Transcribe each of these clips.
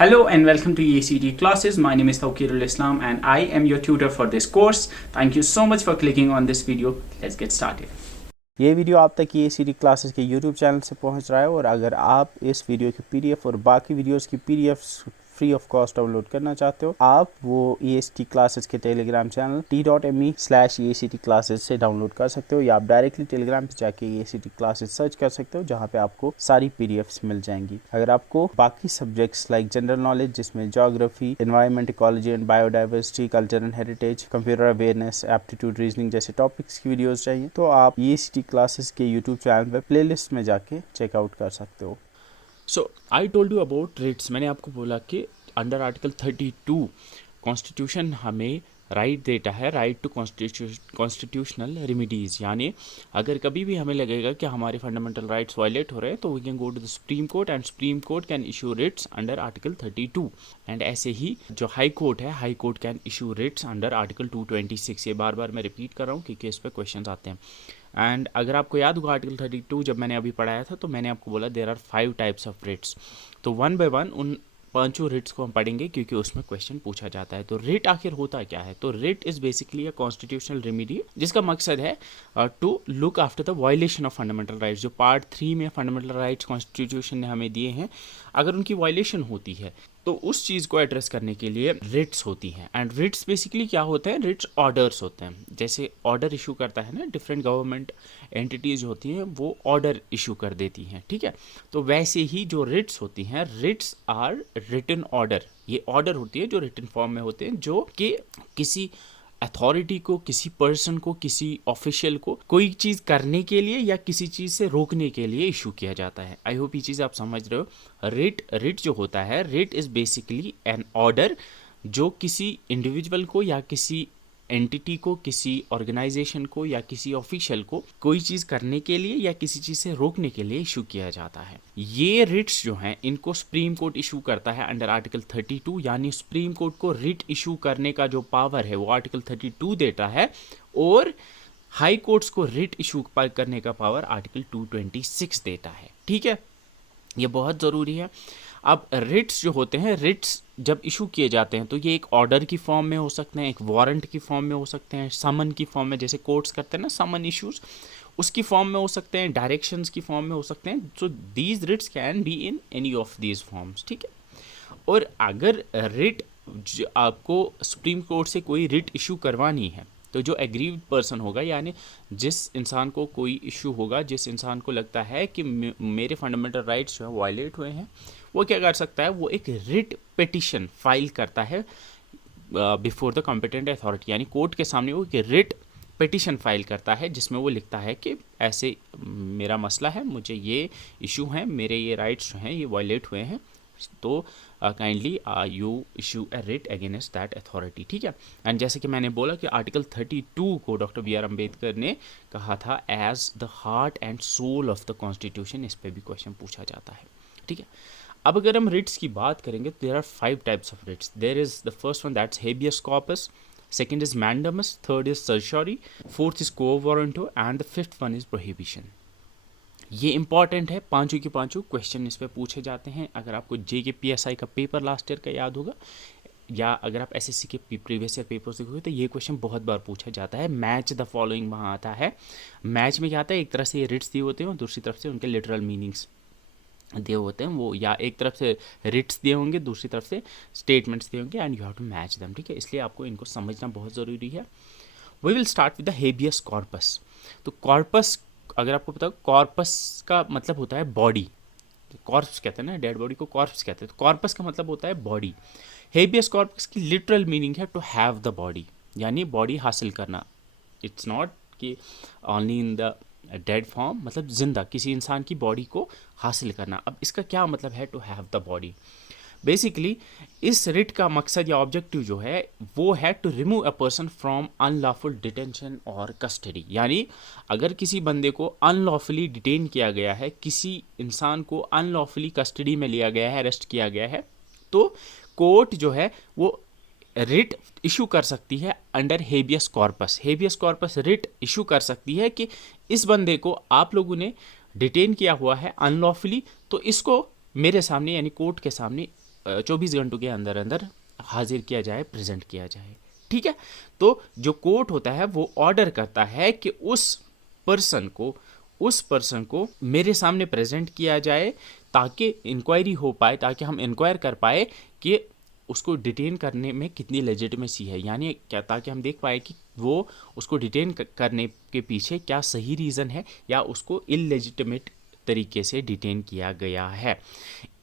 Hello and welcome to EACT classes. My name is Tawqirul Islam and I am your tutor for this course. Thank you so much for clicking on this video. Let's get started. ये video आप तक EACT classes के YouTube channel से पहुंच रहा है और अगर आप इस वीडियो की PDF और बाकी वीडियोस की PDFs free of cost download करना चाहते हो, आप वो EACT क्लासेस के टेलीग्राम चैनल t.me/EACT क्लासेस से डाउनलोड कर सकते हो या आप डायरेक्टली टेलीग्राम पे जाके EACT क्लासेस सर्च कर सकते हो, जहाँ पे आपको सारी PDFs मिल जाएंगी। अगर आपको बाकी सब्जेक्ट्स लाइक जनरल नॉलेज जिसमें geography, environment, ecology and biodiversity, culture and heritage, computer awareness, aptitude, reasoning जैसे टॉपिक्स की वीडियोस चाहिए तो आप EACT क्लासेस के यूट्यूब चैनल पे प्लेलिस्ट में जाके चेकआउट कर सकते हो। So I told you about writs. मैंने आपको बोला कि अंडर आर्टिकल 32 कॉन्स्टिट्यूशन हमें राइट देता है, राइट टू कॉन्स्टिट्यूशनल रेमिडीज़। यानी अगर कभी भी हमें लगेगा कि हमारे फंडामेंटल राइट्स वायलेट हो रहे हैं तो we can go to the supreme court and supreme court can issue writs under article 32। And ऐसे ही जो हाई कोर्ट है, high court can issue writs under article 226। ये बार बार मैं रिपीट कर रहा हूँ क्योंकि इस पर क्वेश्चन आते हैं। एंड अगर आपको याद होगा आर्टिकल 32 जब मैंने अभी पढ़ाया था तो मैंने आपको बोला there are 5 types of writs. तो वन बाय वन उन 5 रिट्स को हम पढ़ेंगे क्योंकि उसमें क्वेश्चन पूछा जाता है। तो रिट आखिर होता क्या है? तो writ is basically a constitutional remedy जिसका मकसद है to look after the violation of fundamental rights. जो पार्ट 3 में फंडामेंटल राइट्स कॉन्स्टिट्यूशन ने हमें दिए हैं, अगर उनकी वायलेशन होती है तो उस चीज़ को एड्रेस करने के लिए रिट्स होती हैं। एंड रिट्स बेसिकली क्या होते हैं? रिट्स ऑर्डर्स होते हैं। जैसे ऑर्डर इशू करता है ना, डिफरेंट गवर्नमेंट एंटिटीज़ होती हैं वो ऑर्डर इशू कर देती हैं, ठीक है। तो वैसे ही जो रिट्स होती हैं, रिट्स आर रिटन ऑर्डर। ये ऑर्डर होती है जो रिटन फॉर्म में होते हैं, जो कि किसी अथॉरिटी को, किसी पर्सन को, किसी ऑफिशियल को कोई चीज़ करने के लिए या किसी चीज़ से रोकने के लिए इशू किया जाता है। आई होप ये चीज़ आप समझ रहे हो। रिट जो होता है, writ is basically an order जो किसी इंडिविजुअल को या किसी एंटिटी को, किसी ऑर्गेनाइजेशन को या किसी ऑफिशियल को कोई चीज़ करने के लिए या किसी चीज़ से रोकने के लिए इशू किया जाता है। ये रिट्स जो हैं इनको सुप्रीम कोर्ट इशू करता है अंडर आर्टिकल 32। यानी सुप्रीम कोर्ट को रिट इशू करने का जो पावर है वो आर्टिकल 32 देता है और हाई कोर्ट्स को रिट इशू करने का पावर आर्टिकल 226 देता है, ठीक है। ये बहुत ज़रूरी है। अब रिट्स जो होते हैं, रिट्स जब इशू किए जाते हैं तो ये एक ऑर्डर की फॉर्म में हो सकते हैं, एक वारंट की फॉर्म में हो सकते हैं, समन की फॉर्म में, जैसे कोर्ट्स करते हैं ना समन इश्यूज, उसकी फॉर्म में हो सकते हैं, डायरेक्शंस की फॉर्म में हो सकते हैं। So these writs can be in any of these forms, ठीक है। और अगर रिट आपको सुप्रीम कोर्ट से कोई रिट इशू करवानी है तो जो एग्रीव्ड पर्सन होगा, यानी जिस इंसान को कोई इशू होगा, जिस इंसान को लगता है कि मेरे फंडामेंटल राइट्स जो है वायलेट हुए हैं, वो क्या कर सकता है? वो एक रिट पिटिशन फाइल करता है बिफोर द कॉम्पिटेंट अथॉरिटी। यानी कोर्ट के सामने वो एक रिट पिटिशन फाइल करता है जिसमें वो लिखता है कि ऐसे मेरा मसला है, मुझे ये इशू है, मेरे ये राइट्स जो हैं ये वायलेट हुए हैं, तो kindly you issue a writ against that authority, ठीक है। एंड जैसे कि मैंने बोला कि आर्टिकल 32 को डॉक्टर बी आर अम्बेडकर ने कहा था as the heart and soul of the constitution. इस पर भी क्वेश्चन पूछा जाता है, ठीक है। अब अगर हम रिट्स की बात करेंगे तो there are 5 types of writs. There is the first one that's habeas corpus, second is mandamus, third is certiorari, fourth is quo warranto and the fifth one is prohibition. ये इंपॉर्टेंट है, पांचों के पांचों question इस पे पूछे जाते हैं। अगर आपको JKPSI का पेपर लास्ट ईयर का याद होगा या अगर आप SSC के प्रीवियस ईयर पेपर्स देखोगे तो ये क्वेश्चन बहुत बार पूछा जाता है। मैच द फॉलोइंग वहाँ आता है। मैच में क्या आता है? एक तरफ से ये रिट्स दिए होते हैं और दूसरी तरफ से उनके लिटरल मीनिंग्स दिए होते हैं। वो या एक तरफ से रिट्स दिए होंगे, दूसरी तरफ से स्टेटमेंट्स दिए होंगे and you have to match them, ठीक है। इसलिए आपको इनको समझना बहुत ज़रूरी है। We will start with the habeas corpus. तो कॉर्पस, अगर आपको पता हो, कॉर्पस का मतलब होता है बॉडी। कॉर्प्स कहते हैं ना, डेड बॉडी को कॉर्प्स कहते हैं। तो कॉर्पस का मतलब होता है बॉडी। हेबियस कॉर्पस की लिटरल मीनिंग है टू हैव द बॉडी, यानी बॉडी हासिल करना। इट्स नॉट कि only in the dead form, मतलब जिंदा किसी इंसान की बॉडी को हासिल करना। अब इसका क्या मतलब है to have the body? Basically इस रिट का मकसद या ऑब्जेक्टिव जो है वो है to remove a person from unlawful detention और कस्टडी। यानी अगर किसी बंदे को अनलॉफुली डिटेन किया गया है, किसी इंसान को अनलॉफुली कस्टडी में लिया गया है, अरेस्ट किया गया है, तो कोर्ट जो है वो रिट इशू कर सकती है under habeas corpus. Habeas corpus writ issue कर सकती है कि इस बंदे को आप लोगों ने डिटेन किया हुआ है अनलॉफुली, तो इसको मेरे सामने यानी कोर्ट के सामने 24 घंटों के अंदर अंदर हाजिर किया जाए, प्रेजेंट किया जाए। ठीक है, तो जो कोर्ट होता है वो ऑर्डर करता है कि उस पर्सन को मेरे सामने प्रेजेंट किया जाए ताकि इंक्वायरी हो पाए, ताकि हम इंक्वायर कर पाए कि उसको डिटेन करने में कितनी लेजिटिमेसी है, यानी क्या, ताकि हम देख पाए कि वो उसको डिटेन करने के पीछे क्या सही रीज़न है या उसको इललेजिटिमेट तरीके से डिटेन किया गया है।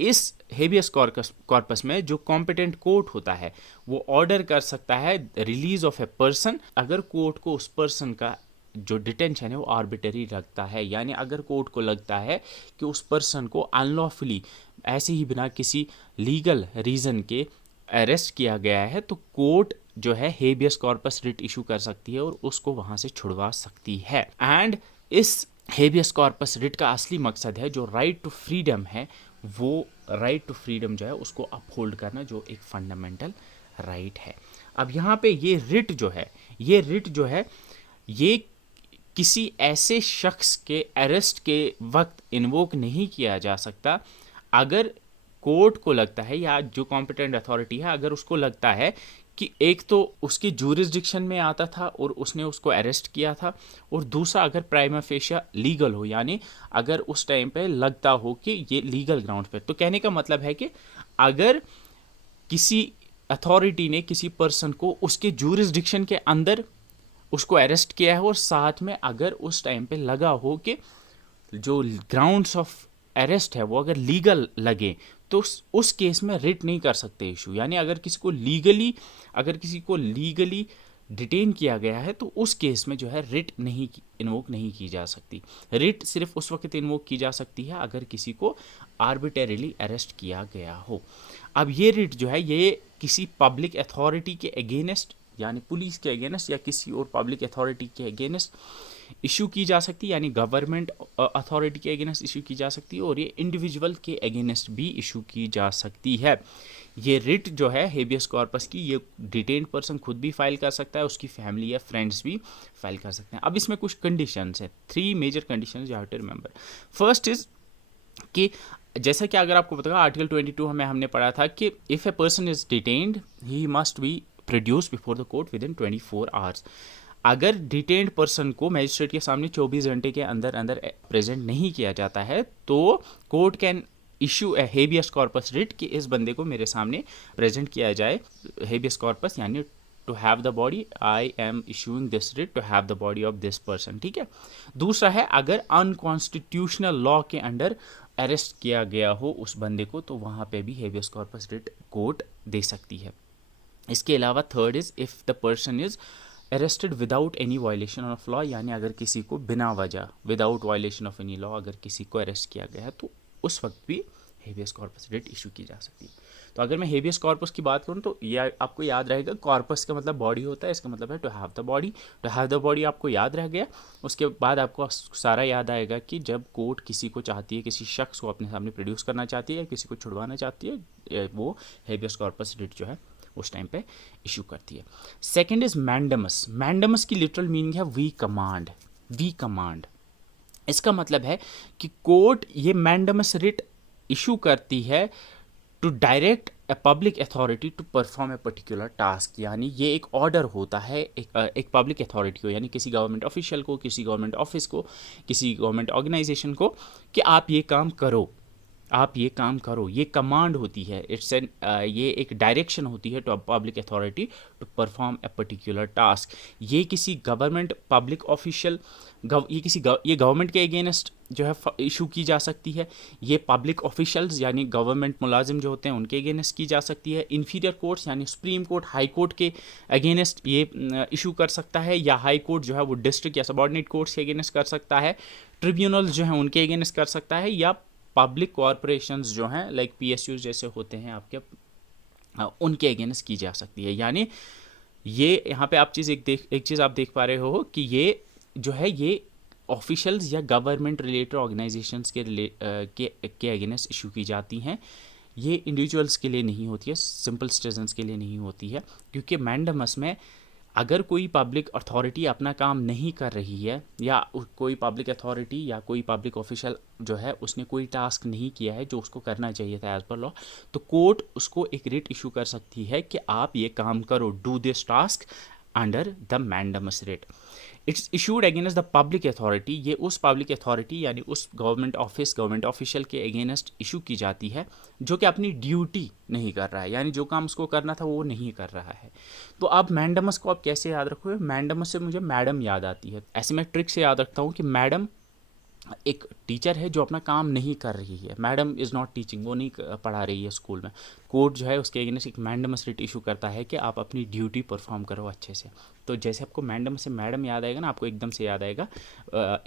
इस हेबियस कॉर्पस में जो कॉम्पिटेंट कोर्ट होता है वो ऑर्डर कर सकता है रिलीज ऑफ ए पर्सन, अगर कोर्ट को उस पर्सन का जो डिटेंशन है वो आर्बिटरी लगता है, यानी अगर कोर्ट को लगता है कि उस पर्सन को अनलॉफुली ऐसे ही बिना किसी लीगल रीज़न के अरेस्ट किया गया है, तो कोर्ट जो है हेबियस कॉर्पस रिट इशू कर सकती है और उसको वहाँ से छुड़वा सकती है। एंड इस हेबियस कॉर्पस रिट का असली मकसद है जो राइट टू फ्रीडम है, वो राइट टू फ्रीडम जो है उसको अपहोल्ड करना, जो एक फंडामेंटल राइट है। अब यहाँ पे ये रिट जो है ये किसी ऐसे शख्स के अरेस्ट के वक्त इन्वोक नहीं किया जा सकता अगर कोर्ट को लगता है या जो कॉम्पिटेंट अथॉरिटी है अगर उसको लगता है कि एक तो उसकी जूरिसडिक्शन में आता था और उसने उसको अरेस्ट किया था, और दूसरा अगर प्राइमा फेशिया लीगल हो, यानी अगर उस टाइम पे लगता हो कि ये लीगल ग्राउंड पे। तो कहने का मतलब है कि अगर किसी अथॉरिटी ने किसी पर्सन को उसके जूरिसडिक्शन के अंदर उसको अरेस्ट किया है और साथ में अगर उस टाइम पे लगा हो कि जो ग्राउंड्स ऑफ अरेस्ट है वो अगर लीगल लगे, तो उस केस में रिट नहीं कर सकते इशू, यानी अगर किसी को लीगली डिटेन किया गया है तो उस केस में जो है रिट इन्वोक नहीं की जा सकती। रिट सिर्फ उस वक्त इन्वोक की जा सकती है अगर किसी को आर्बिटरीली अरेस्ट किया गया हो। अब ये रिट जो है ये किसी पब्लिक अथॉरिटी के अगेंस्ट, यानी पुलिस के अगेंस्ट या किसी और पब्लिक अथॉरिटी के अगेंस्ट इशू की जा सकती है, यानी गवर्नमेंट अथॉरिटी के अगेंस्ट इशू की जा सकती है, और ये इंडिविजुअल के अगेंस्ट भी इशू की जा सकती है। ये रिट जो है हेबियस कॉर्पस की, ये डिटेन्ड पर्सन खुद भी फाइल कर सकता है, उसकी फैमिली या फ्रेंड्स भी फाइल कर सकते हैं। अब इसमें कुछ कंडीशंस है, 3 major conditions you have to remember. First is कि जैसा कि अगर आपको पता है आर्टिकल 22 में हमने पढ़ा था कि if a person is detained he must be produce before the court with in 24 hours. अगर डिटेन्ड पर्सन को मजिस्ट्रेट के सामने 24 घंटे के अंदर अंदर प्रेजेंट नहीं किया जाता है तो court can issue a habeas corpus writ कि इस बंदे को मेरे सामने प्रेजेंट किया जाए। हेबियस कॉर्पस यानी to have the body, I am issuing this writ to have the body of this person. ठीक है। दूसरा है अगर अनकॉन्स्टिट्यूशनल लॉ के अंडर अरेस्ट किया गया हो उस बंदे को, तो वहाँ पे भी हेबियस कॉर्पस रिट कोर्ट दे सकती है। इसके अलावा third is if the person is arrested without any violation of law, यानी अगर किसी को बिना वजह without violation of any law अगर किसी को अरेस्ट किया गया है तो उस वक्त भी हेबियस कॉर्पस रिट इशू की जा सकती है। तो अगर मैं हेबियस कॉर्पस की बात करूँ तो ये आपको याद रहेगा, कॉर्पस का मतलब बॉडी होता है, इसका मतलब है to have the body. To have the body आपको याद रह गया। उसके बाद आपको सारा याद आएगा कि जब कोर्ट किसी को चाहती है, किसी शख्स को अपने सामने प्रोड्यूस करना चाहती है, किसी को छुड़वाना चाहती है, वो हेबियस कॉर्पस रिट जो है उस टाइम पे इशू करती है। Second is mandamus. मैंडमस की लिटरल मीनिंग है वी कमांड। वी कमांड इसका मतलब है कि कोर्ट ये मैंडमस रिट इशू करती है to direct a public authority to perform a particular task, यानी ये एक ऑर्डर होता है एक पब्लिक अथॉरिटी को, यानी किसी गवर्नमेंट ऑफिशियल को, किसी गवर्नमेंट ऑफिस को, किसी गवर्नमेंट ऑर्गेनाइजेशन को कि आप ये काम करो, आप ये काम करो। ये कमांड होती है, इट्स एन ये एक डायरेक्शन होती है to public authority to perform a particular task. ये किसी गवर्नमेंट पब्लिक ऑफिशियल ये गवर्नमेंट के अगेंस्ट जो है इशू की जा सकती है। ये पब्लिक ऑफिशियल्स यानी गवर्नमेंट मुलाजिम जो होते हैं उनके अगेंस्ट की जा सकती है। इन्फीरियर कोर्ट्स यानी सुप्रीम कोर्ट, हाई कोर्ट के अगेंस्ट ये इशू कर सकता है, या हाई कोर्ट जो है वो डिस्ट्रिक्ट या सबऑर्डिनेट कोर्ट्स के अगेंस्ट कर सकता है। ट्रिब्यूनल्स जो हैं उनके अगेंस्ट कर सकता है, या पब्लिक कॉरपोरेशंस जो हैं लाइक PSUs जैसे होते हैं आपके, उनके अगेंस्ट की जा सकती है। यानी ये यहाँ पे आप एक चीज़ आप देख पा रहे हो कि ये जो है ये ऑफिशियल्स या गवर्नमेंट रिलेटेड ऑर्गेनाइजेशंस के अगेंस्ट इशू की जाती हैं। ये इंडिविजुअल्स के लिए नहीं होती है, सिंपल सिटीजन्स के लिए नहीं होती है, क्योंकि मैंडमस में अगर कोई पब्लिक अथॉरिटी अपना काम नहीं कर रही है या कोई पब्लिक अथॉरिटी या कोई पब्लिक ऑफिशियल जो है उसने कोई टास्क नहीं किया है जो उसको करना चाहिए था एज पर लॉ, तो कोर्ट उसको एक रिट इशू कर सकती है कि आप ये काम करो, do this task under the mandamus writ. It's issued against the public authority, ये उस पब्लिक अथॉरिटी यानी उस गवर्नमेंट ऑफिस गवर्नमेंट ऑफिशियल के अगेंस्ट इशू की जाती है जो कि अपनी ड्यूटी नहीं कर रहा है, यानी जो काम उसको करना था वो नहीं कर रहा है। तो अब मैंडमस को आप कैसे याद रखोगे? मैंडमस से मुझे मैडम याद आती है। ऐसे मैं ट्रिक से याद रखता हूँ कि मैडम एक टीचर है जो अपना काम नहीं कर रही है, मैडम इज़ नॉट टीचिंग, वो नहीं पढ़ा रही है स्कूल में। कोर्ट जो है उसके अगेंस्ट एक मैंडमस रिट इशू करता है कि आप अपनी ड्यूटी परफॉर्म करो अच्छे से। तो जैसे आपको मैडम से मैडम याद आएगा ना, आपको एकदम से याद आएगा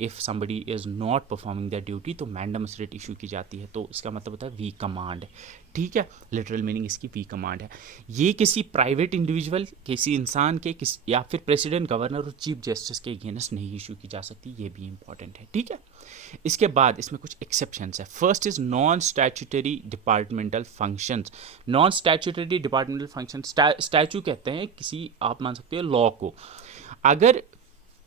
if somebody is not performing the duty तो मैंडमस रिट इशू की जाती है। तो इसका मतलब होता है वी कमांड, ठीक है, लिटरल मीनिंग इसकी वी कमांड है। ये किसी प्राइवेट इंडिविजुअल, किसी इंसान के या फिर प्रेसिडेंट, गवर्नर और चीफ जस्टिस के अगेंस्ट नहीं इशू की जा सकती, ये भी इंपॉर्टेंट है, ठीक है। इसके बाद इसमें कुछ एक्सेप्शंस है। First is non statutory departmental functions. Non statutory departmental function, statue कहते हैं किसी, आप मान सकते हो लॉ को। अगर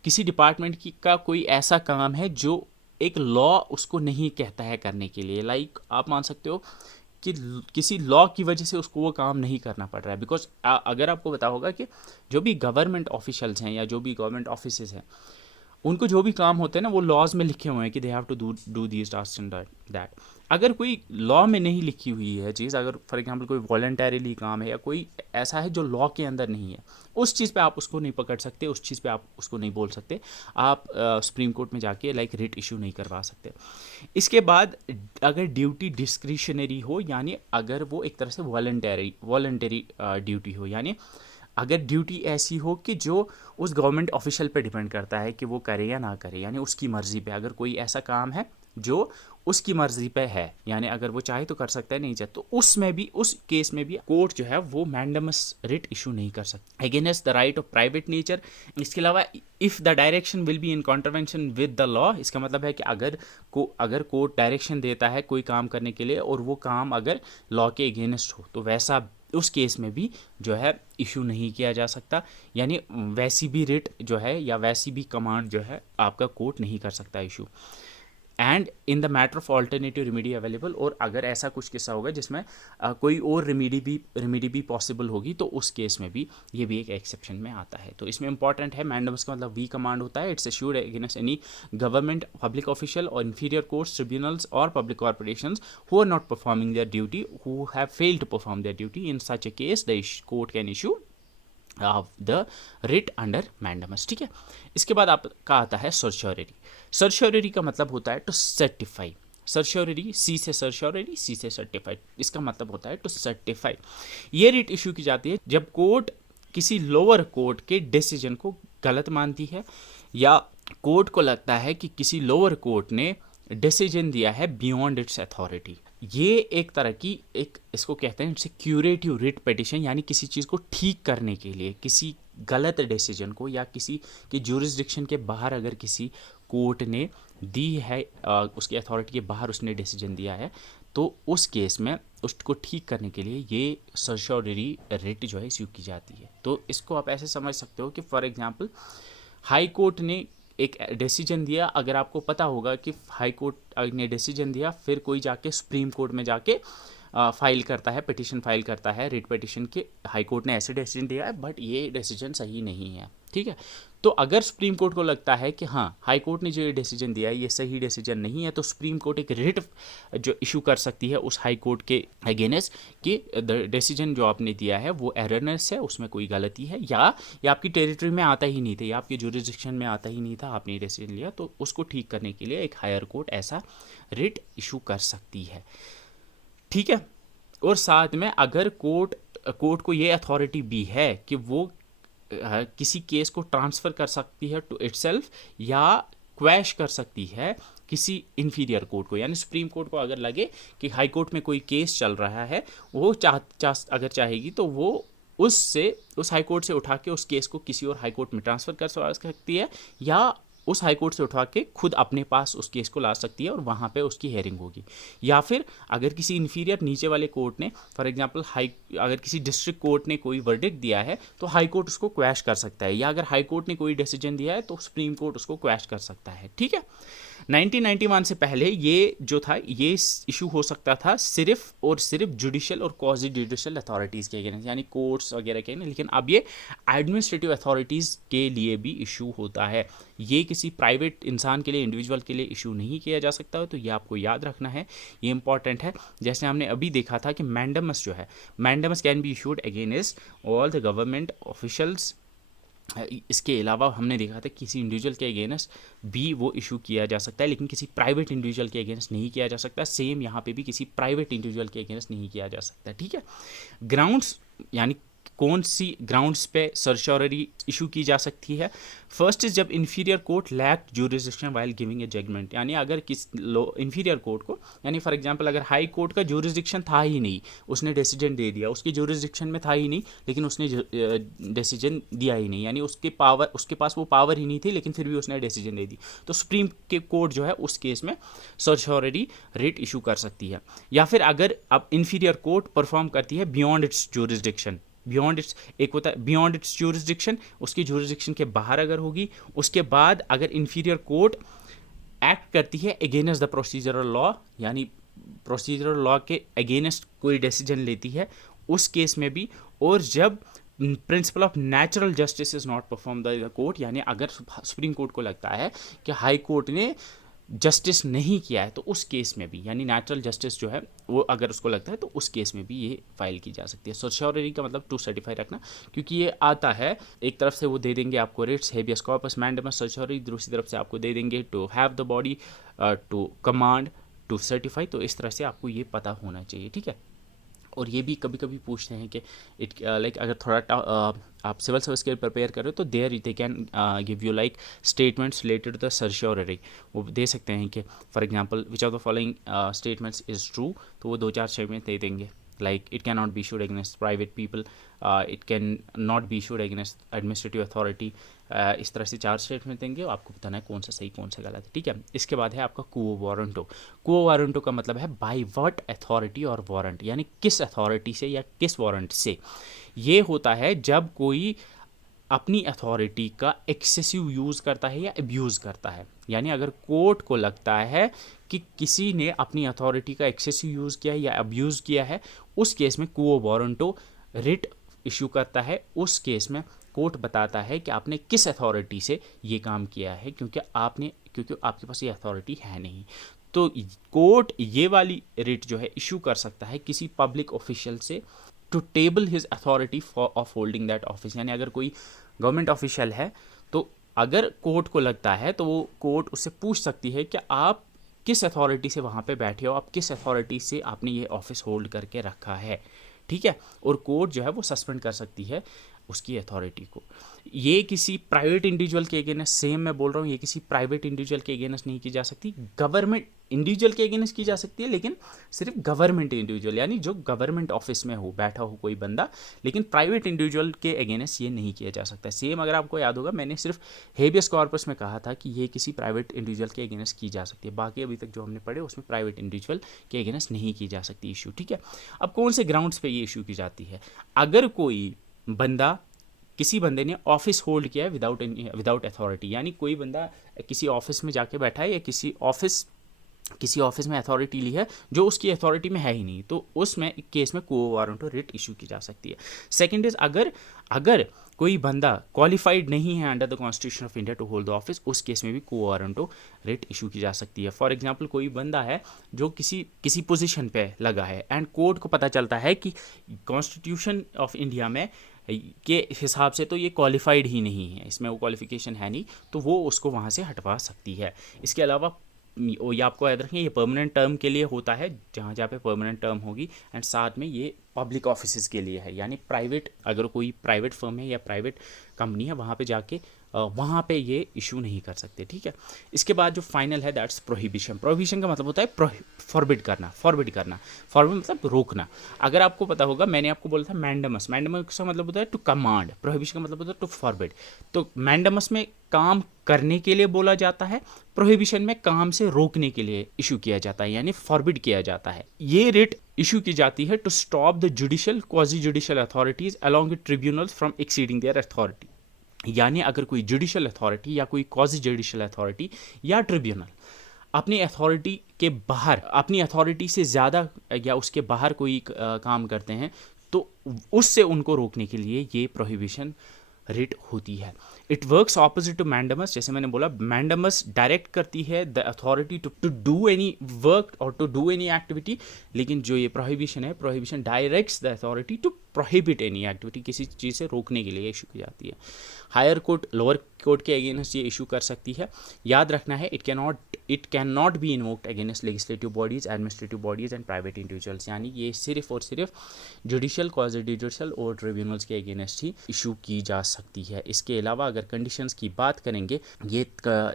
किसी डिपार्टमेंट की का कोई ऐसा काम है जो एक लॉ उसको नहीं कहता है करने के लिए, लाइक आप मान सकते हो कि किसी लॉ की वजह से उसको वो काम नहीं करना पड़ रहा है। बिकॉज अगर आपको पता होगा कि जो भी गवर्नमेंट ऑफिशियल्स हैं या जो भी गवर्नमेंट ऑफिसेज हैं उनको जो भी काम होते हैं ना वो लॉज में लिखे हुए हैं कि they have to do these task and that. अगर कोई लॉ में नहीं लिखी हुई है चीज़, अगर फॉर एग्जांपल कोई वॉलंटरीली काम है या कोई ऐसा है जो लॉ के अंदर नहीं है, उस चीज़ पे आप उसको नहीं पकड़ सकते, उस चीज़ पे आप उसको नहीं बोल सकते, आप सुप्रीम कोर्ट में जाके लाइक रिट इशू नहीं करवा सकते। इसके बाद अगर ड्यूटी डिस्क्रिशनरी हो, यानी अगर वो एक तरह से वॉलंटरी ड्यूटी हो, यानी अगर ड्यूटी ऐसी हो कि जो उस गवर्नमेंट ऑफिशियल पे डिपेंड करता है कि वो करे या ना करे, यानी उसकी मर्ज़ी पे, अगर कोई ऐसा काम है जो उसकी मर्ज़ी पे है, यानी अगर वो चाहे तो कर सकता है, नहीं चाहे तो उसमें भी, उस केस में भी कोर्ट जो है वो मैंडमस रिट इशू नहीं कर सकता against the right of private nature. इसके अलावा if the direction will be in contravention with the law, इसका मतलब है कि अगर कोर्ट डायरेक्शन देता है कोई काम करने के लिए और वो काम अगर लॉ के अगेंस्ट हो, तो वैसा उस केस में भी जो है इशू नहीं किया जा सकता, यानी वैसी भी रिट जो है या वैसी भी कमांड जो है आपका कोर्ट नहीं कर सकता issue. And in the matter of alternative remedy available, और अगर ऐसा कुछ किस्सा होगा जिसमें कोई और रेमेडी भी पॉसिबल होगी तो उस केस में भी ये भी एक एक्सेप्शन में आता है। तो इसमें इंपॉर्टेंट है, मैंडमस का मतलब वी कमांड होता है, it's issued against any government, public official और इंफीरियर कोर्ट्स, ट्रिब्यूनल्स और public corporations who are not performing their duty, who have failed to perform their duty. In such a case the court can issue of the writ under mandamus, ठीक है। इसके बाद आपका आता है सर्च्योररी। सर्च्योररी का मतलब होता है टू सर्टिफाई। सर्च्योररी, सी से सर्च्योररी, सी से सर्टिफाइड, इसका मतलब होता है टू सर्टिफाई। ये रिट इशू की जाती है जब कोर्ट किसी लोअर कोर्ट के डिसीजन को गलत मानती है या कोर्ट को लगता है कि किसी लोअर कोर्ट ने डिसीजन दिया है बियॉन्ड इट्स अथॉरिटी। ये एक तरह की इसको कहते हैं इट्स क्यूरेटिव रिट पिटिशन, यानी किसी चीज़ को ठीक करने के लिए, किसी गलत डिसीजन को या किसी की ज्यूरिसडिक्शन के बाहर अगर किसी कोर्ट ने दी है, उसकी अथॉरिटी के बाहर उसने डिसीजन दिया है, तो उस केस में उसको ठीक करने के लिए ये सर्च्योररी रिट जो है इश्यू की जाती है। तो इसको आप ऐसे समझ सकते हो कि फॉर एग्जांपल हाई कोर्ट ने एक डिसीजन दिया, अगर आपको पता होगा कि हाई कोर्ट ने डिसीजन दिया, फिर कोई जाके सुप्रीम कोर्ट में जाके फाइल करता है, पिटिशन फाइल करता है रिट पिटिशन के, हाई कोर्ट ने ऐसे डिसीजन दिया है बट ये डिसीजन सही नहीं है, ठीक है। तो अगर सुप्रीम कोर्ट को लगता है कि हाँ हाई कोर्ट ने जो ये डिसीजन दिया है ये सही डिसीजन नहीं है, तो सुप्रीम कोर्ट एक रिट जो इशू कर सकती है उस हाई कोर्ट के अगेंस्ट कि द डिसीजन जो आपने दिया है वो एररनेस है, उसमें कोई गलती है, या ये आपकी टेरिटरी में आता ही नहीं था, या आपकी ज्यूरिसडिक्शन में आता ही नहीं था, आपने डिसीजन लिया, तो उसको ठीक करने के लिए एक हायर कोर्ट ऐसा रिट इशू कर सकती है, ठीक है। और साथ में अगर कोर्ट को ये अथॉरिटी भी है कि वो किसी केस को ट्रांसफ़र कर सकती है टू इटसेल्फ या क्वैश कर सकती है किसी इन्फीरियर कोर्ट को, यानी सुप्रीम कोर्ट को अगर लगे कि हाई कोर्ट में कोई केस चल रहा है, वो अगर चाहेगी तो वो उस हाई कोर्ट से उठा के उस केस को किसी और हाई कोर्ट में ट्रांसफ़र कर सकती है, या उस हाई कोर्ट से उठवा के खुद अपने पास उस केस को ला सकती है और वहाँ पे उसकी हेयरिंग होगी। या फिर अगर किसी इन्फीरियर नीचे वाले कोर्ट ने, फॉर एग्जांपल अगर किसी डिस्ट्रिक्ट कोर्ट ने कोई वर्डिक्ट दिया है तो हाई कोर्ट उसको क्वैश कर सकता है, या अगर हाई कोर्ट ने कोई डिसीजन दिया है तो सुप्रीम कोर्ट उसको क्वैश कर सकता है। ठीक है, 1991 से पहले ये जो था ये इशू हो सकता था सिर्फ और सिर्फ जुडिशियल और क्वाजी जुडिशियल अथॉरिटीज़ के अगेंस्ट, यानी कोर्ट्स वगैरह के नहीं, लेकिन अब ये एडमिनिस्ट्रेटिव अथॉरिटीज़ के लिए भी इशू होता है। ये किसी प्राइवेट इंसान के लिए, इंडिविजुअल के लिए इशू नहीं किया जा सकता, तो ये आपको याद रखना है, ये इंपॉर्टेंट है। जैसे हमने अभी देखा था कि मैंडेमस जो है, mandamus can be issued against all the government officials. इसके अलावा हमने देखा था किसी इंडिविजुअल के अगेंस्ट भी वो इशू किया जा सकता है, लेकिन किसी प्राइवेट इंडिविजुअल के अगेंस्ट नहीं किया जा सकता। सेम यहाँ पे भी किसी प्राइवेट इंडिविजुअल के अगेंस्ट नहीं किया जा सकता। ठीक है, ग्राउंड्स यानी कौन सी ग्राउंड्स पे सर्चॉररी इशू की जा सकती है। फर्स्ट इज जब inferior court lack jurisdiction while giving a judgment, यानी अगर किस इन्फीरियर कोर्ट को, यानी फॉर एग्जांपल अगर हाई कोर्ट का ज्यूरिसडिक्शन था ही नहीं, उसने डिसीजन दे दिया, उसकी ज्यूरिसडिक्शन में था ही नहीं लेकिन उसने डिसीजन दिया ही नहीं, यानी उसके पास वो पावर ही नहीं थी लेकिन फिर भी उसने डिसीजन दे दी, तो सुप्रीम के कोर्ट जो है उस केस में सर्चॉररी रिट इशू कर सकती है। या फिर अगर अब इन्फीरियर कोर्ट परफॉर्म करती है beyond it's jurisdiction, beyond it's, एक होता है बियॉन्ड इट्स ज्यूरिसडिक्शन, उसकी ज्यूरिसडिक्शन के बाहर अगर होगी, उसके बाद अगर इन्फीरियर कोर्ट एक्ट करती है अगेंस्ट द प्रोसीजरल लॉ, यानी प्रोसीजरल लॉ के अगेंस्ट कोई डिसीजन लेती है उस केस में भी, और जब principle of natural justice is not perform the court, यानी अगर सुप्रीम कोर्ट को लगता है कि हाई कोर्ट ने जस्टिस नहीं किया है तो उस केस में भी, यानी नेचुरल जस्टिस जो है वो अगर उसको लगता है तो उस केस में भी ये फाइल की जा सकती है। सर्चॉररी का मतलब टू सर्टिफाई रखना, क्योंकि ये आता है एक तरफ से वो दे देंगे आपको writs, habeas corpus, mandamus, certiorari, दूसरी तरफ से आपको दे देंगे to have the body, to command, to certify. तो इस तरह से आपको ये पता होना चाहिए। ठीक है, और ये भी कभी कभी पूछते हैं कि इट लाइक अगर थोड़ा आप सिविल सर्विस के लिए प्रिपेयर कर रहे हो तो there they can give you like statements related to the certiorari, वो दे सकते हैं कि for example which of the following statements is true, तो वो 2-4 स्टेटमेंट दे देंगे, like it cannot be issued against private people, it can not be issued against administrative authority, इस तरह से 4 स्टेटमेंट देंगे, आपको बताना है कौन सा सही कौन सा गलत है। ठीक है, इसके बाद है आपका क्वो वारंटो। क्वो वारंटो का मतलब है बाय व्हाट अथॉरिटी और वारंट, यानी किस अथॉरिटी से या किस वारंट से। ये होता है जब कोई अपनी अथॉरिटी का एक्सेसिव यूज़ करता है या अब्यूज़ करता है, यानी अगर कोर्ट को लगता है कि किसी ने अपनी अथॉरिटी का एक्सेसिव यूज़ किया है या अब्यूज़ किया है, उस केस में क्वो वारंटो रिट इशू करता है। उस केस में कोर्ट बताता है कि आपने किस अथॉरिटी से ये काम किया है, क्योंकि आपके पास ये अथॉरिटी है नहीं। तो कोर्ट ये वाली रिट जो है इशू कर सकता है किसी पब्लिक ऑफिशियल से to table his authority of holding that office, यानी अगर कोई गवर्नमेंट ऑफिशियल है तो अगर कोर्ट को लगता है तो वो कोर्ट उससे पूछ सकती है कि आप किस अथॉरिटी से वहाँ पे बैठे हो, आप किस अथॉरिटी से आपने ये ऑफिस होल्ड करके रखा है। ठीक है, और कोर्ट जो है वो सस्पेंड कर सकती है उसकी अथॉरिटी को। ये किसी प्राइवेट इंडिविजुअल के अगेंस्ट, सेम मैं बोल रहा हूँ, ये किसी प्राइवेट इंडिविजुअल के अगेंस्ट नहीं की जा सकती, गवर्नमेंट इंडिविजुअल के अगेंस्ट की जा सकती है, लेकिन सिर्फ गवर्नमेंट इंडिविजुअल, यानी जो गवर्नमेंट ऑफिस में हो, बैठा हो कोई बंदा, लेकिन प्राइवेट इंडिविजुअल के अगेंस्ट ये नहीं किया जा सकता। सेम अगर आपको याद होगा मैंने सिर्फ हेबियस कॉर्पस में कहा था कि ये किसी प्राइवेट इंडिविजुअल के अगेंस्ट की जा सकती है, बाकी अभी तक जो हमने पढ़े उसमें प्राइवेट इंडिविजुअल के अगेंस्ट नहीं की जा सकती इशू। ठीक है, अब कौन से ग्राउंड्स पे ये इशू की जाती है? अगर कोई बंदा, किसी बंदे ने ऑफिस होल्ड किया है विदाउट अथॉरिटी, यानी कोई बंदा किसी ऑफिस में जाके बैठा है या किसी ऑफिस में अथॉरिटी ली है जो उसकी अथॉरिटी में है ही नहीं, तो उसमें केस में क्वो वारंटो रिट इशू की जा सकती है। सेकंड इज अगर कोई बंदा क्वालिफाइड नहीं है under the constitution of India to hold the office, उस केस में भी क्वो वारंटो रिट इशू की जा सकती है। फॉर एग्जांपल कोई बंदा है जो किसी पोजीशन पे लगा है एंड कोर्ट को पता चलता है कि कॉन्स्टिट्यूशन ऑफ इंडिया में के हिसाब से तो ये क्वालिफाइड ही नहीं है, इसमें वो क्वालिफिकेशन है नहीं, तो वो उसको वहाँ से हटवा सकती है। इसके अलावा ये आपको याद रखें, ये परमानेंट टर्म के लिए होता है, जहाँ पे परमानेंट टर्म होगी, एंड साथ में ये पब्लिक ऑफिसेज के लिए है, यानी प्राइवेट, अगर कोई प्राइवेट फर्म है या प्राइवेट कंपनी है वहाँ पे जाके वहाँ पे ये इशू नहीं कर सकते, ठीक है। इसके बाद जो फाइनल है दैट्स प्रोहिबिशन। प्रोहिबिशन का मतलब होता है फॉरबिड करना, फॉरबिड मतलब रोकना। अगर आपको पता होगा, मैंने आपको बोला था मैंडमस, मैंडमस का मतलब होता है टू कमांड, प्रोहिबिशन का मतलब होता है टू फॉरबिड। तो मैंडमस में काम करने के लिए बोला जाता है, प्रोहिबिशन में काम से रोकने के लिए इशू किया जाता है, यानी फॉरबिड किया जाता है। ये रिट इशू की जाती है to stop the judicial quasi judicial authorities along with tribunals from exceeding their authority. यानी अगर कोई जुडिशियल अथॉरिटी या कोई क्वाजी जुडिशियल अथॉरिटी या ट्रिब्यूनल अपनी अथॉरिटी के बाहर, अपनी अथॉरिटी से ज़्यादा या उसके बाहर कोई काम करते हैं, तो उससे उनको रोकने के लिए ये प्रोहिबिशन रिट होती है। It works opposite to mandamus. जैसे मैंने बोला, मैंडमस डायरेक्ट करती है the authority to do any work और टू डू एनी एक्टिविटी, लेकिन जो ये प्रोहिबिशन है, prohibition directs the authority to prohibit any activity, किसी चीज़ से रोकने के लिए इशू की जाती है। हायर कोर्ट लोअर कोर्ट के अगेंस्ट ये इशू कर सकती है। याद रखना है, it can not be invoked against legislative bodies, administrative bodies and private individuals. यानी ये सिर्फ और सिर्फ जुडिशियल, क्वाजी जुडिशियल और ट्रिब्यूनल्स के अगेंस्ट ही इशू की जा सकती है। इसके अलावा अगर कंडीशंस की बात करेंगे, ये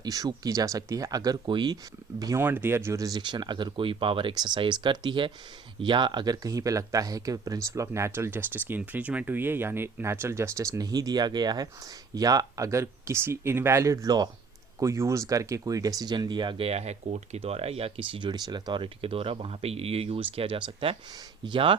इशू की जा सकती है अगर कोई बियॉन्ड देयर जुरिसडिक्शन, अगर कोई पावर एक्सरसाइज करती है, या अगर कहीं पे लगता है कि प्रिंसिपल ऑफ नेचुरल जस्टिस की इन्फ्रिंजमेंट हुई है, यानी नेचुरल जस्टिस नहीं दिया गया है, या अगर किसी इनवैलिड लॉ को यूज़ करके कोई डिसीजन लिया गया है कोर्ट के द्वारा या किसी जुडिशियल अथॉरिटी के द्वारा, वहाँ पे ये यूज़ किया जा सकता है। या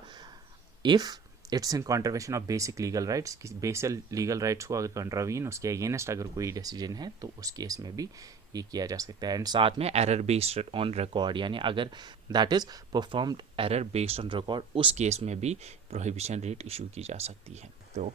if it's in contravention of basic legal rights, basic legal rights को अगर कंट्रावीन, उसके अगेंस्ट अगर कोई डिसीजन है, तो उस केस में भी ये किया जा सकता है। एंड साथ में एरर बेस्ड ऑन रिकॉर्ड, यानी अगर that is performed error based on record, उस केस में भी प्रोहिबिशन रेट इशू की जा सकती है। तो